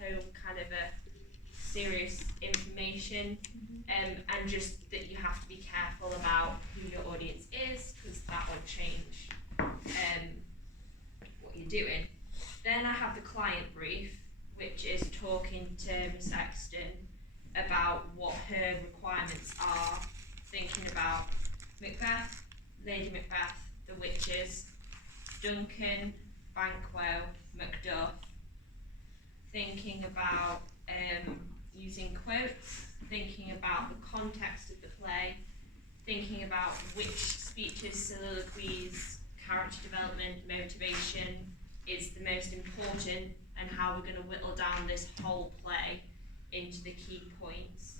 home kind of a serious information, and just that you have to be careful about who your audience is, because that will change what you're doing. Then I have the client brief, which is talking to Miss Exton about what her requirements are, thinking about Macbeth, Lady Macbeth, the witches, Duncan, Banquo, Macduff, thinking about using quotes, thinking about the context of the play, thinking about which speeches, soliloquies, character development, motivation is the most important, and how we're going to whittle down this whole play into the key points.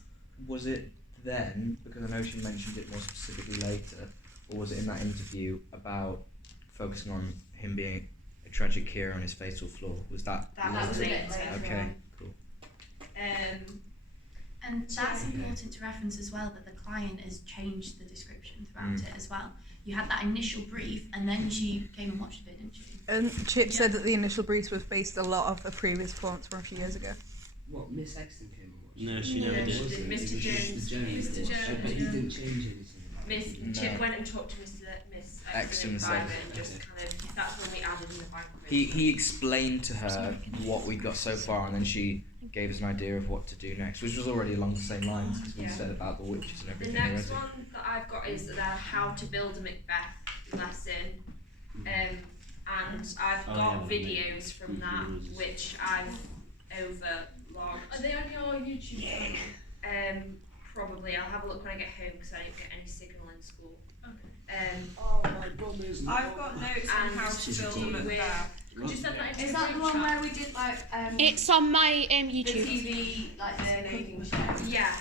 Was it then, because I know she mentioned it more specifically later, or was it in that interview about focusing on him being a tragic hero on his fatal flaw? Was that was later. Okay, cool. And that's important to reference as well, that the client has changed the description throughout it as well. You had that initial brief, and then she came and watched it, didn't she? And Chip said that the initial brief was based a lot of the previous performance from a few years ago. What, Miss Exton came and watched? No, she never did. Mr. Jones. Mr. Jones. But he didn't change anything. Chip went and talked to Miss Exton in private, and just kind of, that's when we added in the banquet. He explained to her what we'd got so far, and then she gave us an idea of what to do next, which was already along the same lines, because we said about the witches and The everything next already. one that I've got is the how to build a Macbeth lesson, and I've got videos from that which I've overlogged. Are they on your YouTube channel? Probably. I'll have a look when I get home because I don't get any signal in school. Okay. Oh my goodness. I've got notes on how to build a Macbeth. Could you send that into Is the that the group one chat? where we did like It's on my the YouTube. TV like cooking show? Yeah.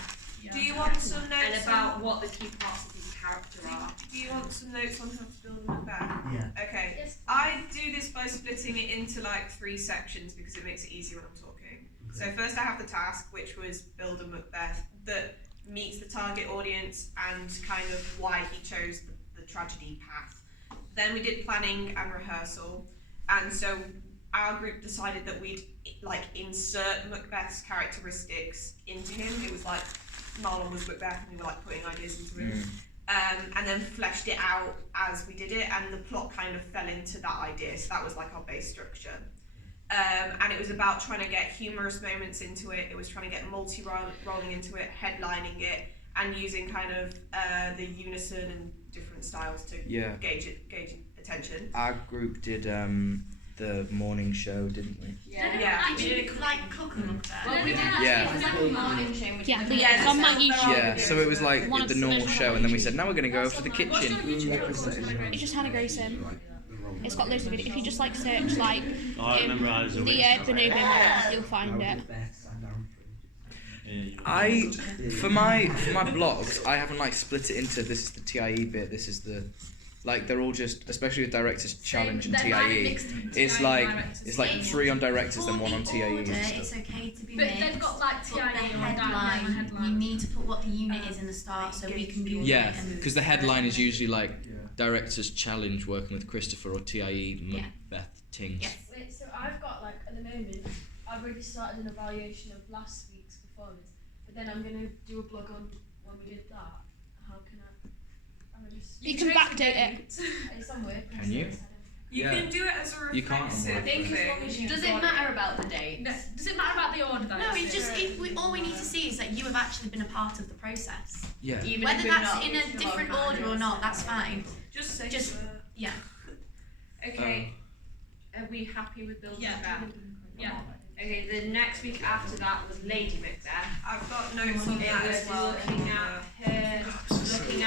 Yeah. Do you want some notes And about what the key parts of his character are. Do you want some notes on how to build a Macbeth? Yeah. Okay. Yes. I do this by splitting it into like 3 sections because it makes it easier when I'm talking. So first I have the task, which was build a Macbeth that meets the target audience and kind of why he chose the tragedy path. Then we did planning and rehearsal, and so our group decided that we'd like insert Macbeth's characteristics into him. It was like Marlon was Macbeth and we were like putting ideas into him. And then fleshed it out as we did it, and the plot kind of fell into that idea, so that was like our base structure. And it was about trying to get humorous moments into it, it was trying to get multi-rolling into it, headlining it, and using kind of the unison and different styles to gauge attention. Our group did the morning show, didn't we? Yeah. We did like cook a Macbeth. Well, we did Yeah. it was like a morning show. We Yeah, did the- like- it's on my there are YouTube. Yeah, so it was like One of the the normal special show, and then we YouTube. said, now we're going to go over to the What's your kitchen. YouTube? It's just Hannah Grayson. It's got loads of videos. If you just like search like Oh, I remember I was a the Bonobo models, you'll find it. For my blogs, I haven't like split it into this is the TIE bit, this is the like they're all just, especially with Directors Challenge and TIE. It's like 3 on Directors and 1 on For TIE. the and order, stuff. it's okay to be But mixed, they've got like but TIE the or headline, headline. you need to put what the unit is in the start so we can do Yeah, it. And because the headline is usually like Directors Challenge working with Christopher or TIE Macbeth Tings. Yes. Wait, so I've got like at the moment, I've already started an evaluation of last week's performance, but then I'm gonna do a blog on when we did that. How can I? I'm gonna just. You can change the backdate date. It's on WordPress. Can you? You Yeah. can do it as a You can't on reflexive WordPress. I think as long thing. as you Does got it matter about the date? No, does it matter about the order though? No, it's just all we need to see is that you have actually been a part of the process. Yeah. Even Whether if we're that's not, in a different order or not, that's fine. Just say Just- Yeah. Okay. Are we happy with building Yeah. Macbeth? Yeah. Okay, the next week after that was Lady Macbeth. I've got notes on It that was as well. looking at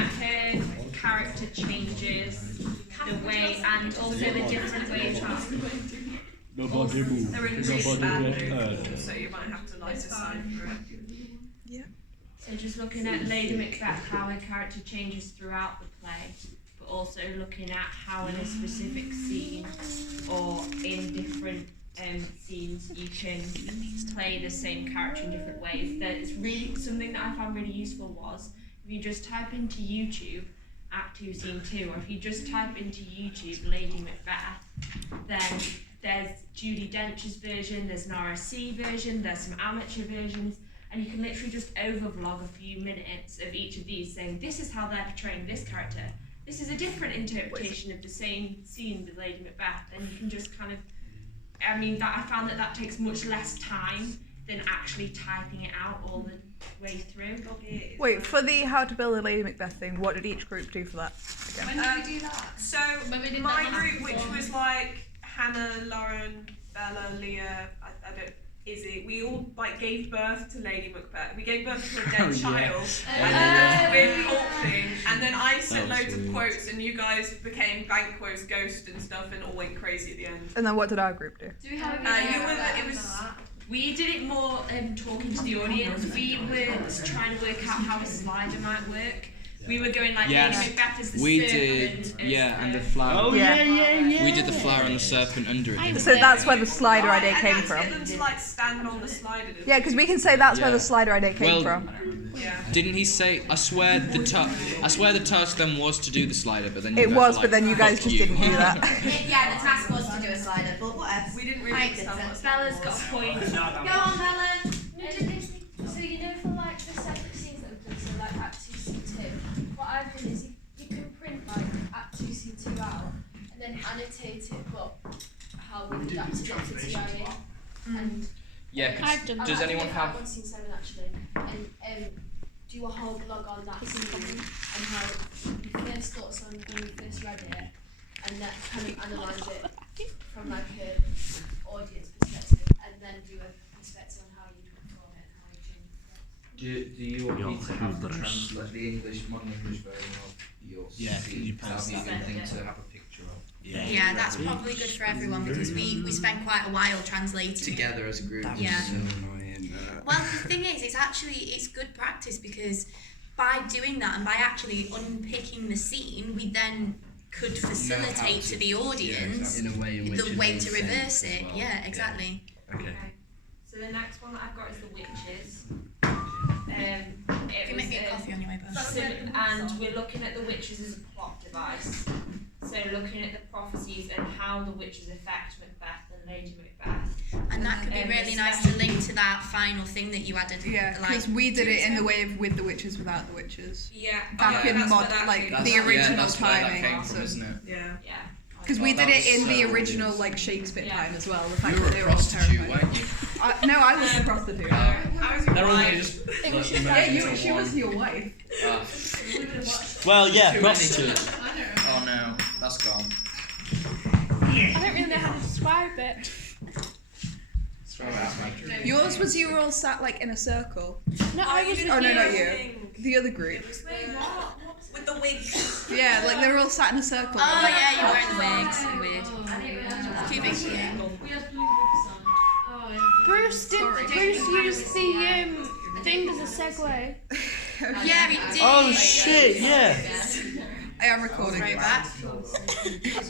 her character changes, the way, and also the different ways. Nobody move. They're in really bad mood, so you might have to like decide for it. So just looking at Lady Macbeth, how her character changes throughout the play, but also looking at how in a specific scene or in different scenes you can play the same character in different ways. That is really something that I found really useful was if you just type into YouTube Act 2 Scene 2, or if you just type into YouTube Lady Macbeth, then there's Judi Dench's version, there's an RSC version, there's some amateur versions, and you can literally just overvlog a few minutes of each of these saying, this is how they're portraying this character. This is a different interpretation of the same scene with Lady Macbeth, and you can just kind of, I mean, that I found that takes much less time than actually typing it out all the way through. Wait, for the How to Build a Lady Macbeth thing, what did each group do for that? When did we do that? So my group, which was like Hannah, Lauren, Bella, Leah, I don't, Izzy, we all like gave birth to Lady Macbeth. We gave birth to a dead child, and then there was a weird cult thing, and then I said loads of quotes, and you guys became Banquo's ghost and stuff, and all went crazy at the end. And then what did our group do? Do we have We did it more talking to the audience. We were trying to work out how a slider might work. We were going like Lady Macbeth as the we serpent. did, and the flower. Oh yeah. We did the flower and the serpent under it. So that's where the slider idea came and from. get them to like stand on the slider. Yeah, because we can say that's where Yeah. the slider idea came from. Yeah. Didn't he say? I swear the task then was to do the slider, but then you It guys was, were but then you guys "Fuck just didn't do that. Yeah, the task was to do a slider, but whatever. We didn't really understand what Bella's got a point. Go on, Bella. So you know for like the separate scenes that we've done, so like Act 2, Scene 2, what I've done is you can print like Act 2, Scene 2 out and then annotate it, but how we adapted it to TIA. And Yeah. I've done Does that. anyone have? One Scene 7 actually, and do a whole blog on that scene and how your first thoughts on when you first read it, and then kind of analyse it from like a audience perspective, and then do a perspective on how you perform it and how you change it. Do you want me to have the English, modern English version of your scene? you That'd be a good thing to have a picture of. Yeah, that's probably good for everyone because we spent quite a while translating Together as a group. Yeah. So annoying. Well, the thing is, it's good practice because by doing that and by actually unpicking the scene, we then could facilitate to the audience In a way in which the it way makes to sense reverse as it. well. Yeah, exactly. Okay. So the next one that I've got is the witches. If you make me a coffee on your way back. So, and we're looking at the witches as a plot device. So looking at the prophecies and how the witches affect Macbeth and Lady Macbeth. And that could be really nice to link to that final thing that you added. Yeah, because we did it in the way of with the witches, without the witches. Yeah. Back in that's mod, where that like came the from. original that's where that timing. came from, isn't it? Yeah. Yeah. Because we That did it was in the so original good. like Shakespeare Yeah. time as well. The fact You were that a they were all prostitute, terrified. weren't you? No, I was a prostitute. How was your They're only wife? just. Yeah, she was your wife. Well, yeah, Too props to many. it. Oh no, that's gone. I don't really know how to describe it. Throw it out, mate. Yours was you were all sat like in a circle. No, I was. Oh no, not you. Thing. The other group. It was with the wigs. Yeah, like they were all sat in a circle. Oh yeah, you're wearing the wigs. Weird. I didn't realise Too big for you. we had blue books on. Oh yeah. Bruce did. Sorry. Bruce used the thing as a segue. Yeah, he did. Oh shit, yeah. I am recording. Right back.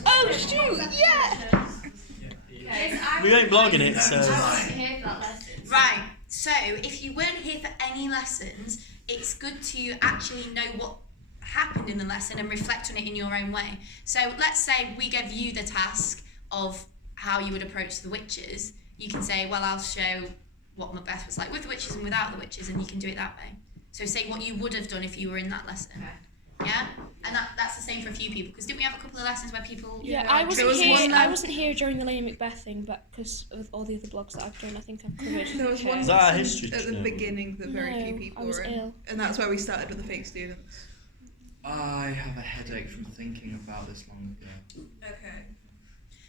Oh shoot! Yeah. We ain't blogging it, so. I wasn't here for that lesson. Right. So if you weren't here for any lessons, it's good to actually know what happened in the lesson and reflect on it in your own way. So let's say we gave you the task of how you would approach the witches. You can say, well, I'll show what Macbeth was like with the witches and without the witches, and you can do it that way. So say what you would have done if you were in that lesson. Yeah? And that's the same for a few people, because didn't we have a couple of lessons where people... Yeah, I wasn't was here. one I that- wasn't here during the Lady Macbeth thing, but because of all the other blogs that I've done, I think I've covered. There was one Is that our lesson history at the channel? beginning that very few No, people I was were in. ill. And that's where we started with the fake students. I have a headache from thinking about this long ago. Okay.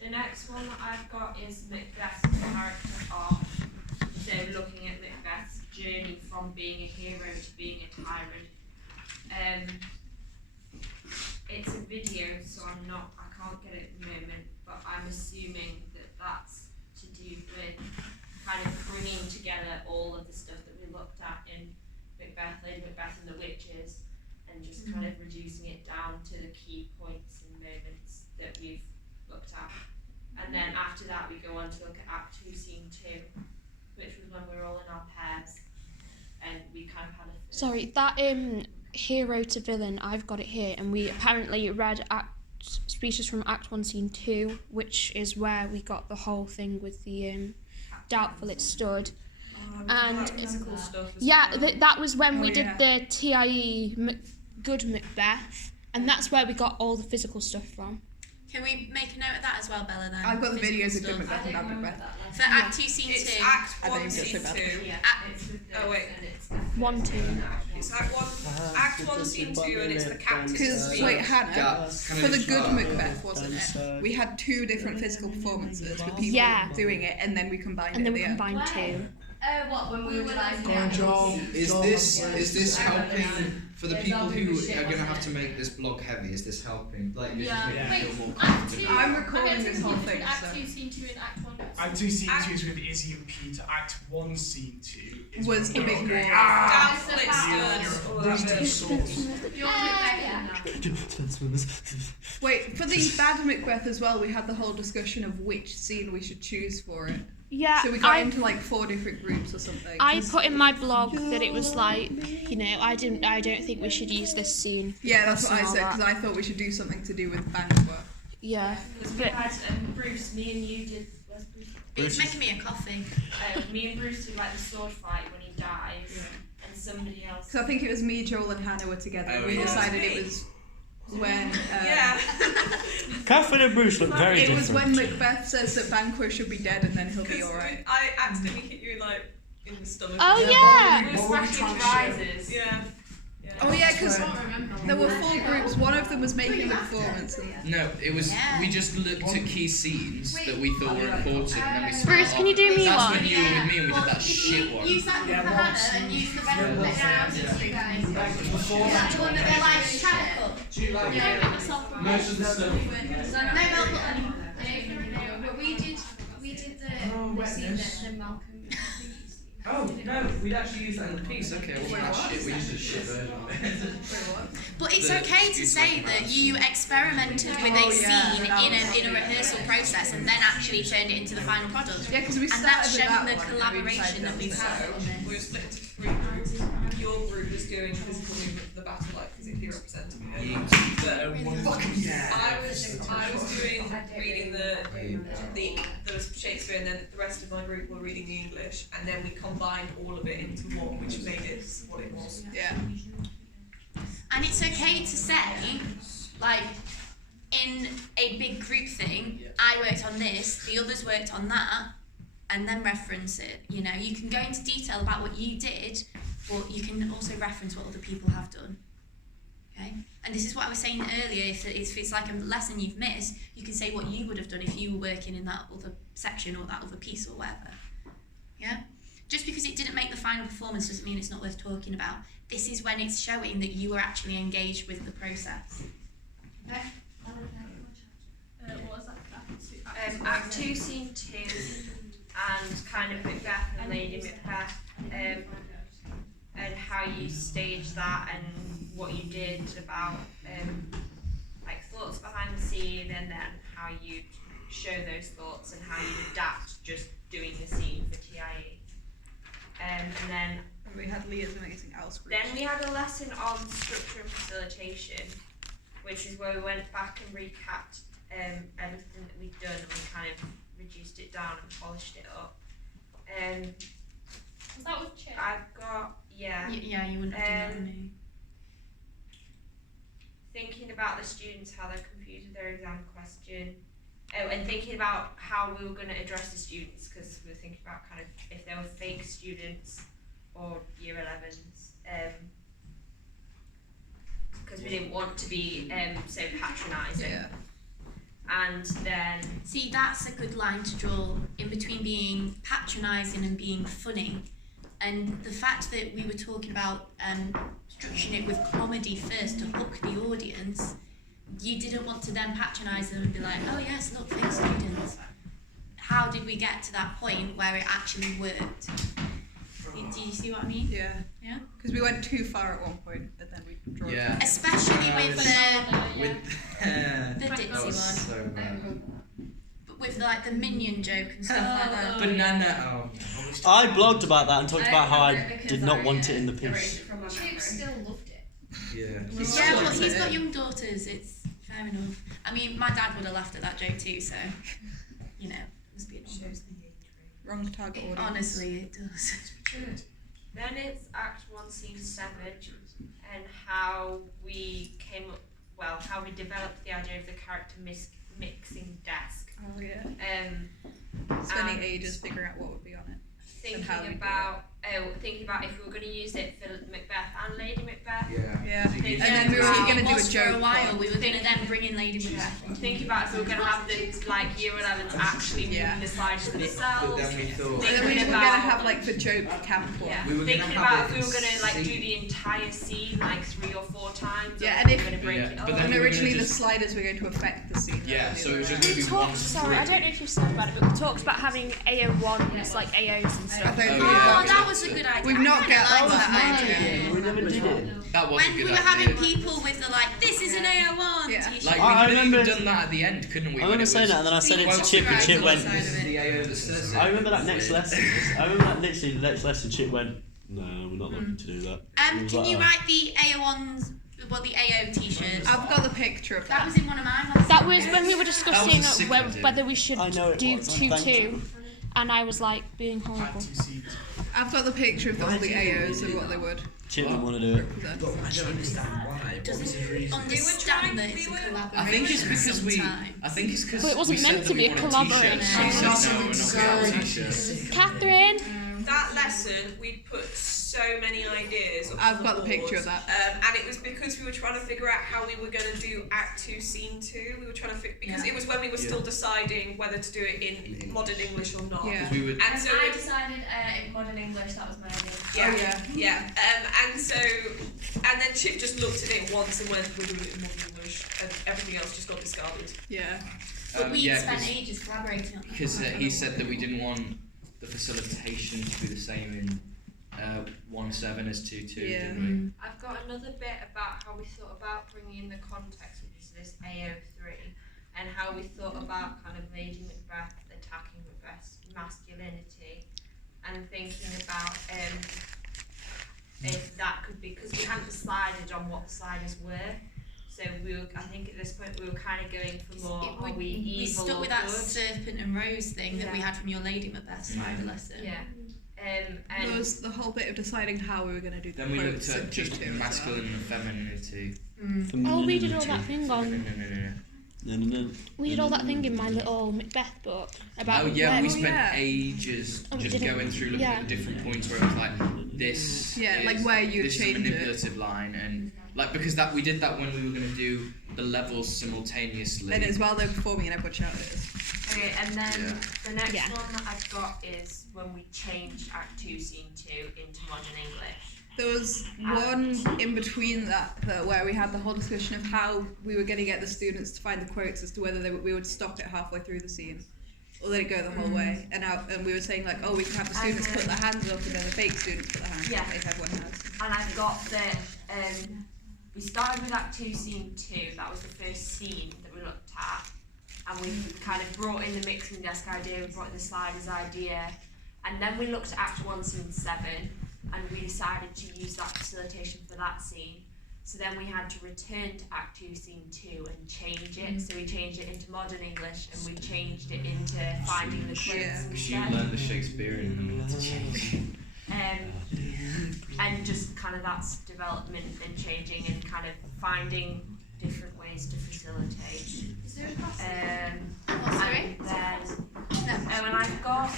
The next one that I've got is Macbeth's character arc. So looking at Macbeth's journey from being a hero to being a tyrant. It's a video, so I can't get it at the moment, but I'm assuming that that's to do with kind of bringing together all of the stuff that we looked at in Macbeth, Lady Macbeth and the Witches, and just kind of reducing it down to the key points and moments that we've looked at. And then after that we go on to look at Act 2, Scene 2, which was when we were all in our pairs, and we kind of had a... Sorry, that hero to villain, I've got it here, and we apparently read Act speeches from Act 1, Scene 2, which is where we got the whole thing with the doubtful it stood. And physical stuff. That was when we did the TIE Good Macbeth, and that's where we got all the physical stuff from. Can we make a note of that as well, Bella, then? I've got the Physical videos of Good stuff. Macbeth and Bad Macbeth. For Act 2, Scene 2. It's Act I 1, think it's Scene so 2. Yeah. Oh wait. 1, 2. It's Act 1, Scene 2, and it's the captain's Because, speech. wait, Hannah, Yeah. for the Good Macbeth, wasn't it? We had 2 different physical performances with people doing it, and then we combined And it then at we the end. combined 2. What, when we were like... Is this helping for the people who are going to have to make this blog heavy? Is this helping? Like, this is making you feel more confident? I'm recording this whole thing, Act so. 2, Scene 2 and Act 1. Act 2, Scene 2 is with Izzy and Peter. Act 1, Scene 2 is Was the big war. Doubtful it stood. Wait, for the Bad Macbeth as well, we had the whole discussion of which scene we should choose for it. Yeah, So we got into like 4 different groups or something. I put in my blog that it was like, you know, I don't think we should use this scene. Yeah, that's what I and all said, that. because I thought we should do something to do with Banquo. Yeah. Because we had Bruce, me and you did. Where's Bruce? It's making me a coffee. Me and Bruce did like the sword fight when he dies, and somebody else. So I think it was me, Joel, and Hannah were together. Oh, We yeah. decided it was when. Yeah. Catherine and Bruce look very It different. was when Macbeth says that Banquo should be dead and then he'll be alright. I accidentally hit you like in the stomach. Oh yeah. We were smashing prizes. Yeah. Oh yeah, because there were 4 groups. One of them was making the performance. And No, it was. Yeah. We just looked at key scenes that we thought were important, and then we split Bruce, it can you off. do me That's one? when you were with me, and we did that shit one. Use that for Hannah and use the red one for you guys. The one that they're like chemical. Most of the stuff. But we did the scene that Malcolm... Oh no, we'd actually use that in the piece. Okay, it wasn't that shit. We used a shit version of it. But it's The okay to excuse say like that you experimented with a scene in a rehearsal process and then actually turned it into the final product. yeah, because we And started that's with shown that the one, and we collaboration decided that we've was had on this. We were split into 3 groups. Your group was doing physical movement for the battle, like physically representing it. But I was doing reading the Shakespeare, and then the rest of my group were reading the English, and then we combined all of it into one, which made it what it was. Yeah. And it's okay to say, like, in a big group thing, I worked on this, the others worked on that, and then reference it. You know, you can go into detail about what you did, but you can also reference what other people have done. Okay? And this is what I was saying earlier, if it's like a lesson you've missed, you can say what you would have done if you were working in that other section or that other piece or whatever. Yeah? Just because it didn't make the final performance doesn't mean it's not worth talking about. This is when it's showing that you were actually engaged with the process. Okay? what was that? Act 2, Scene 2, and kind of Macbeth and Lady Macbeth, and how you staged that and what you did about like thoughts behind the scene, and then how you show those thoughts and how you adapt just doing the scene for TIE. And then We had Leah's amazing Alice Bruce. we had a lesson on structure and facilitation, which is where we went back and recapped everything that we'd done, and we kind of reduced it down and polished it up. Was that with Chip? I've got, yeah, Yeah, you wouldn't have done that, would you? thinking about the students, how they're confused with their exam question. Oh, and thinking about how we were going to address the students, because we were thinking about kind of if they were fake students or year 11s, because we didn't want to be so patronising. Yeah. And then See, that's a good line to draw in between being patronising and being funny. And the fact that we were talking about structuring it with comedy first to hook the audience, you didn't want to then patronise them and be like, oh yes, look, fake students. How did we get to that point where it actually worked? Do you see what I mean? Yeah. Yeah? Because we went too far at one point, and then we drew it. Yeah. Especially with the With Ditsy that was one. so bad. But with like the minion joke and stuff like that. Banana. Oh. I blogged about that and talked about how I did not want it in the piece. Chip still loved it. Yeah. Yeah, but he's got young daughters, it's Fair enough. I mean, my dad would have laughed at that joke too, so, you know, it must be an shows the wrong target audience. Honestly, it does. Then it's Act 1, Scene 7, and how we came up, how we developed the idea of the character mixing desk. Oh yeah. And Spending ages figuring out what would be on it. Thinking about if we were going to use it for Macbeth and Lady Macbeth. Yeah. Thinking And then we were about- going to do a For a joke. while, we were going to then bring in Lady Macbeth. Thinking about if we were going to have the year 11s actually moving the slides themselves. But then we thought. And then we were Thinking going to about have like the joke camp one. yeah. We were gonna Thinking have about it if we were in going to like do scene. the entire scene like 3 or 4 times. Yeah, or and we if- were going to break Yeah, it but up. then And we were originally gonna the just- sliders were going to affect the scene. Yeah, so it was just We going to be talked, one sorry, I don't know if you've spoken about it, but we talked about having AO1s, like AOs and I stuff. thought Oh, we yeah. Oh, that was a good idea. We've I not kinda got liked that idea. idea. We never did it. That was a When good we were idea. having people with the like, this is an AO1 Yeah. t-shirt. Like, we I could have remember- even done that at the end, couldn't we? I When remember it saying was that, and then I said it to quotes Chip, and right Chip on went. the side of it. The AO that says it. I remember that next lesson. I remember that literally next lesson. Chip went, "No, we're not looking to do that." It was Can like, you "Oh." write the AO1s, the AO t-shirts? I've got the picture of That that. was in one of mine. lessons. That was when we were That discussing was a sick idea. whether we should I know it do was, 2-2, thank you. and I was like being horrible. I've got the picture of all the AOs and what they would Chip didn't want to do it. represent. But I don't understand why. What was his reason? Understand that it's a collaboration. I think it's because we. sometimes. I think it's because. But it wasn't we said meant that to we be a wanted collaboration. T-shirts. She said no, we're not going to have T-shirts. Catherine! That lesson, we put so many ideas. up I've on got the board, picture of that. And it was because we were trying to figure out how we were going to do Act 2, Scene 2. We were trying to because it was when we were still deciding whether to do it in modern English or not. Yeah. 'Cause we would. And so I decided in modern English that was my idea. yeah, Oh, yeah. And so, and then Chip just looked at it once and went, "We're doing it in modern English," and everything else just got discarded. Yeah. But we yeah, spent ages collaborating on that. because he said that we didn't want the facilitation to be the same in 1-7 as 2-2, Yeah. didn't I've got another bit about how we thought about bringing in the context of this AO3 and how we thought about kind of Lady Macbeth attacking Macbeth's masculinity and thinking about if that could be, because we hadn't decided on what the sliders were. So we were, I think at this point we were kind of going for more, are we evil we stuck or with that good? serpent and rose thing that we Yeah. had from your Lady Macbeth slider lesson. Yeah. There And was the whole bit of deciding how we were going to do the Then we looked quotes at and just T2 as well. masculine and femininity. Oh, we did all that thing No, on. no, no, no, no. No. We did all that thing in my little Macbeth book about. Oh yeah, where- we spent yeah. ages Oh, we just didn't- going through looking yeah. at different points where it was like this. Yeah, is, like where you'd this change is a it. manipulative line, and like because that we did that when we were going to do the levels simultaneously. And it's while they're performing and everyone shouted it. okay, and then Yeah. the next Yeah. one that I've got is when we changed Act 2, Scene 2 into modern English. There was one in between that where we had the whole discussion of how we were going to get the students to find the quotes as to whether we would stop it halfway through the scene or let it go the whole way. And we were saying like, oh, we can have the students put their hands up and then the fake students put their hands up if everyone has. And I've got the, we started with Act 2, Scene 2, that was the first scene that we looked at. And we kind of brought in the mixing desk idea, we brought in the sliders idea. And then we looked at Act 1, Scene 7, and we decided to use that facilitation for that scene. So then we had to return to Act 2, Scene 2 and change it. So we changed it into modern English and we changed it into finding the quotes She instead. learned the Shakespearean and we had to change. And just kind of that's development and changing and kind of finding different ways to facilitate. Sorry? And then, and I've got,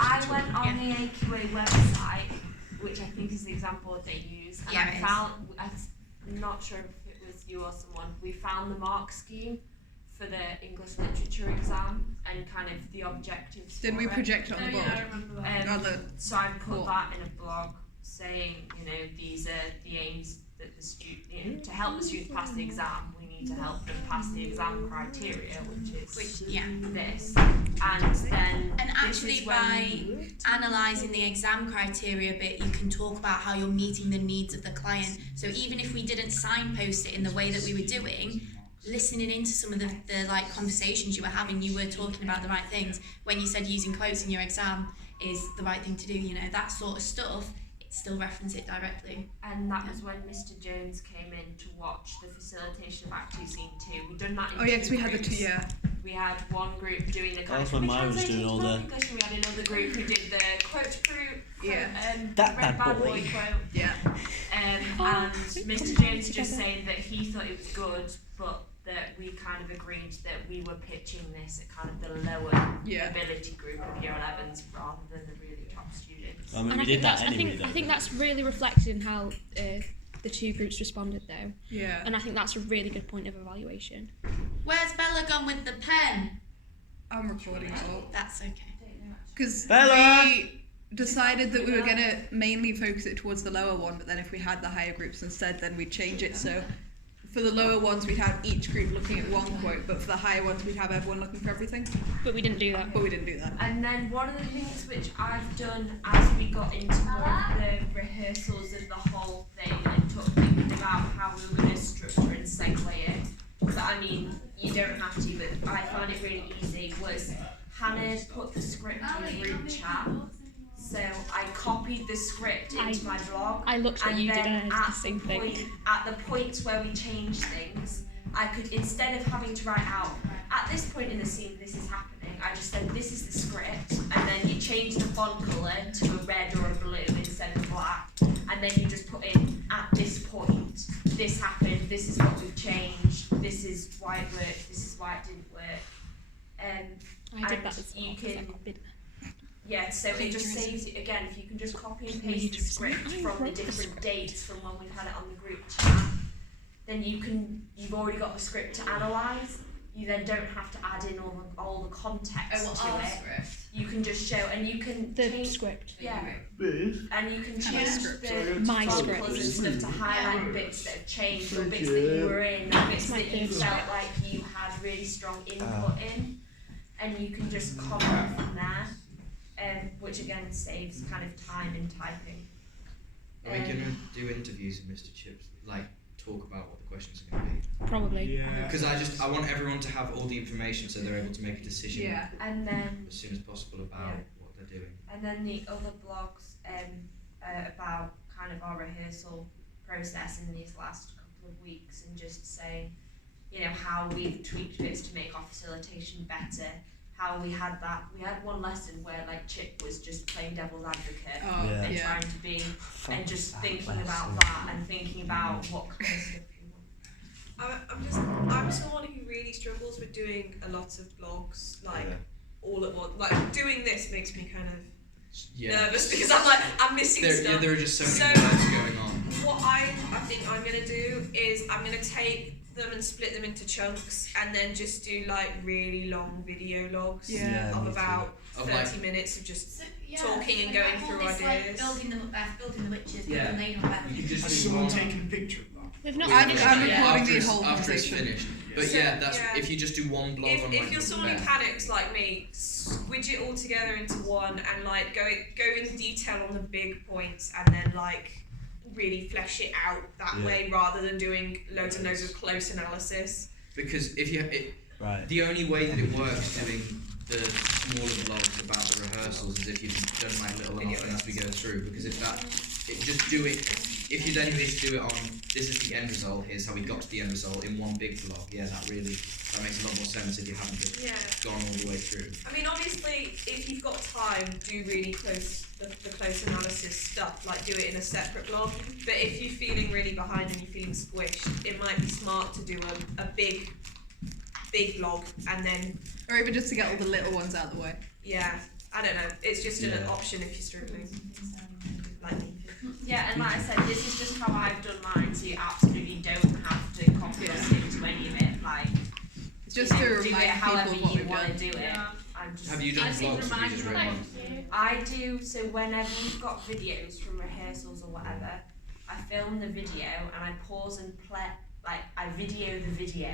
I went on the AQA website, which I think is the example that they use, and Yeah, it I is. I'm not sure if it was you or someone, we found the mark scheme for the English literature exam and kind of the objectives. Didn't we for it. project it on the board? I remember that. On the So I put Cool. that in a blog saying, you know, these are the aims that the student, you know, to help the students pass the exam, we need to help them pass the exam criteria, which is this. And then And this actually, is when by analysing the exam criteria bit, you can talk about how you're meeting the needs of the client. So even if we didn't signpost it in the way that we were doing, listening into some of the like conversations you were having, you were talking about the right things. When you said using quotes in your exam is the right thing to do, you know, that sort of stuff, it still reference it directly. And that was when Mr. Jones came in to watch the facilitation of Act 2 Scene 2. We'd done that in Oh yeah, two because we had the groups. two. Yeah. We had one group doing the kind That's of when Maya was doing all the- English, and we had another group who did the quote proof. Yeah. That Red bad boy. quote. Yeah. And Mr. Jones just saying that he thought it was good, but that we kind of agreed that we were pitching this at kind of the lower Yeah. ability group of year 11s rather than the really top students. I mean, And we I did think that that's anyway. I think that's really reflected in how the two groups responded though. Yeah. And I think that's a really good point of evaluation. Where's Bella gone with the pen? I'm recording it all. That's okay. Because Bella! we decided that we were going to mainly focus it towards the lower one, but then if we had the higher groups instead, then we'd change it. So for the lower ones, we'd have each group looking at one quote, but for the higher ones, we'd have everyone looking for everything. But we didn't do that. But we didn't do that. And then one of the things which I've done as we got into more of the rehearsals of the whole thing and thinking about how we were going to structure and segue it, but I mean, you don't have to, but I found it really easy, was Hannah put the script in the group chat. So I copied the script into my blog. I looked what and you did then and I did the same point, thing. at the points where we changed things, I could, instead of having to write out, at this point in the scene this is happening, I just said this is the script, and then you change the font colour to a red or a blue instead of black, and then you just put in, at this point, this happened, this is what we've changed, this is why it worked, this is why it didn't work. I did that as well. You 'cause I can, copied. yeah, so it just saves you, again, if you can just copy and paste the script from the different dates from when we've had it on the group chat, then you've already got the script to analyse. You then don't have to add in all the context to it. Script. You can just show, and you can The change, script. yeah, Beef. and you can Hannah's change script. the My font script. colours and stuff to highlight bits that have changed or Thank bits that you you. were in, or bits my that you third felt like you had really strong input in, and you can just comment from there, which again saves kind of time in typing. Are we gonna do interviews with Mr. Chips? Like talk about what the questions are gonna be? Probably. Yeah. Because I want everyone to have all the information so they're able to make a decision Yeah. And then as soon as possible about what they're doing. And then the other blogs about kind of our rehearsal process in these last couple of weeks, and just saying, you know, how we've tweaked bits to make our facilitation better. How we had one lesson where like Chip was just playing devil's advocate Oh, Yeah. and yeah. trying to be, and just That thinking lesson. about that and thinking about what kind of stuff you want. I'm someone who really struggles with doing a lot of blogs, like Yeah. all at once. Like doing this makes me kind of Yeah. nervous because I'm missing stuff. There are just so So- many words going on. What I think I'm gonna do is I'm gonna take them and split them into chunks, and then just do like really long video logs Yeah. of me about Of 30 like- minutes of just So, yeah, talking and like going all through this, ideas. Like, building the Macbeth, building the witches, Yeah. building the Macbeth. You just Has do someone one taken a picture of that? We've not I'm finished recording it yet. the after whole after it's conversation. finished. But So, yeah, that's yeah. if you just do one blog on If like you're someone who Macbeth. panics like me, squidge it all together into one and like go in detail on the big points, and then like really flesh it out that Yeah. way rather than doing loads and loads of close analysis. Because if you Right. the only way that it works doing the smaller blogs about the rehearsals is if you've done like little enough and as we go through. Because if you then just do it on this is the end result, here's how we got to the end result in one big blog, yeah, that makes a lot more sense if you haven't just Yeah. gone all the way through. I mean, obviously, if you've got time, do really the close analysis stuff, like do it in a separate blog. But if you're feeling really behind and you're feeling squished, it might be smart to do a big blog, and then, Or even just to get all the little ones out of the way. yeah, I don't know, it's just an Yeah. option if you're struggling. Like me. Yeah, and like I said, this is just how I've done mine, so you absolutely don't have to copy us into any of it. Like, Just you know, to do remind it however people what you we've want done. to do it. I'm just, Have you done vlogs or have you just written one? I do, so whenever we've got videos from rehearsals or whatever, I film the video and I pause and play, like I video the video.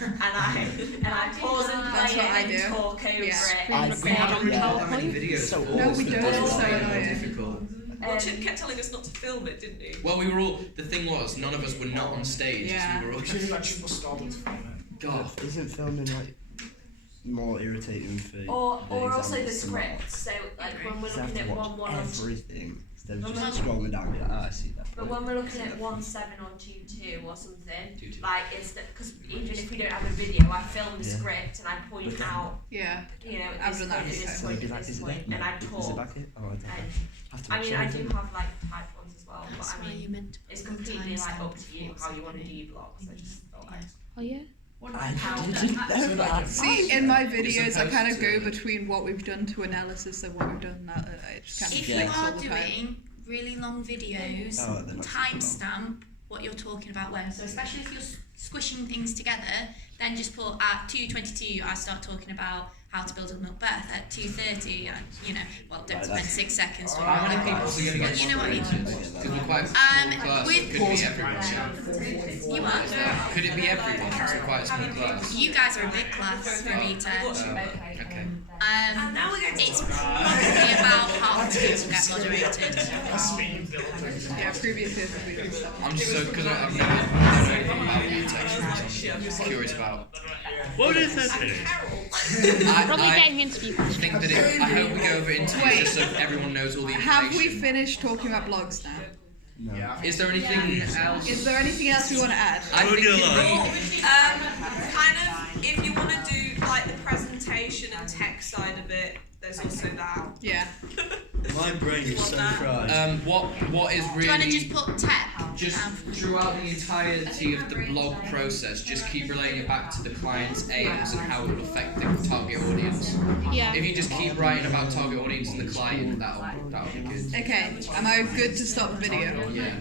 And I pause and That's play it what I and do. talk over Yeah. it. I and We say, haven't really got that PowerPoint? many videos. So for No, us, we so don't, it's it's so more annoying. difficult. Well, Chip kept telling us not to film it, didn't he? Well, we were all. The thing was, none of us were not on stage. Yeah. So we were all. I think that Chip was starting to film it. God. Isn't filming like more irritating for or the also the exams tomorrow? script. So like when we're You have looking to at watch one everything. Instead of just scrolling down and be like, I see that. But when we're looking at 1.7 or 2.2 or something, 2.2. like it's because even if we don't have a video, I film the Yeah. script and I point But then- out, Yeah. you know, I've this done that point, many this times. So point, it'd be like, this is it point, there? and I Is it talk. back here? Oh, I don't know. And Have to I make mean, sure I it's do in. have like typed ones as well, That's but I why mean, you meant to it's put the completely like timestamp up to you before how you want to do submitting. your blogs. I just felt like. Oh yeah. I didn't know that. See, in my You're videos, I kind of supposed go to. between what we've done to analysis and what we've done. I just kind of If Yeah. you flex all are the time. doing really long videos, Oh, then that's timestamp what you're talking about when. So especially if you're squishing things together, then just put at 2:22 I start talking about how to build a Macbeth. At 2:30, you know, well, don't Right, spend that's- 6 seconds talking How many about people are that. going to But get you know what I mean. Because we're quite a small class. with- It could be everyone. You are. Could it be everyone? Because we're quite a small class. You guys are a big class for BTEC. Okay. It's probably about half the people get moderated. Yeah, previous years have been stuff. I'm just so because I've never done anything about text. I'm just curious about. What is that? Probably I getting into people. think that I hope we go over interviews Wait. just so everyone knows all the information. Have we finished talking about blogs now? No. Is there anything else? Is there anything else we want to add? I think Kind of, if you want to do like the presentation and tech side of it, there's also that. Yeah. My brain is so fried. what is Do you want to really just put tech? just throughout the entirety of the blog process, just keep relating it back to the client's aims and how it will affect the target audience. Yeah. If you just keep writing about target audience and the client, that'll be good. Okay. Am I good to stop the video? Yeah.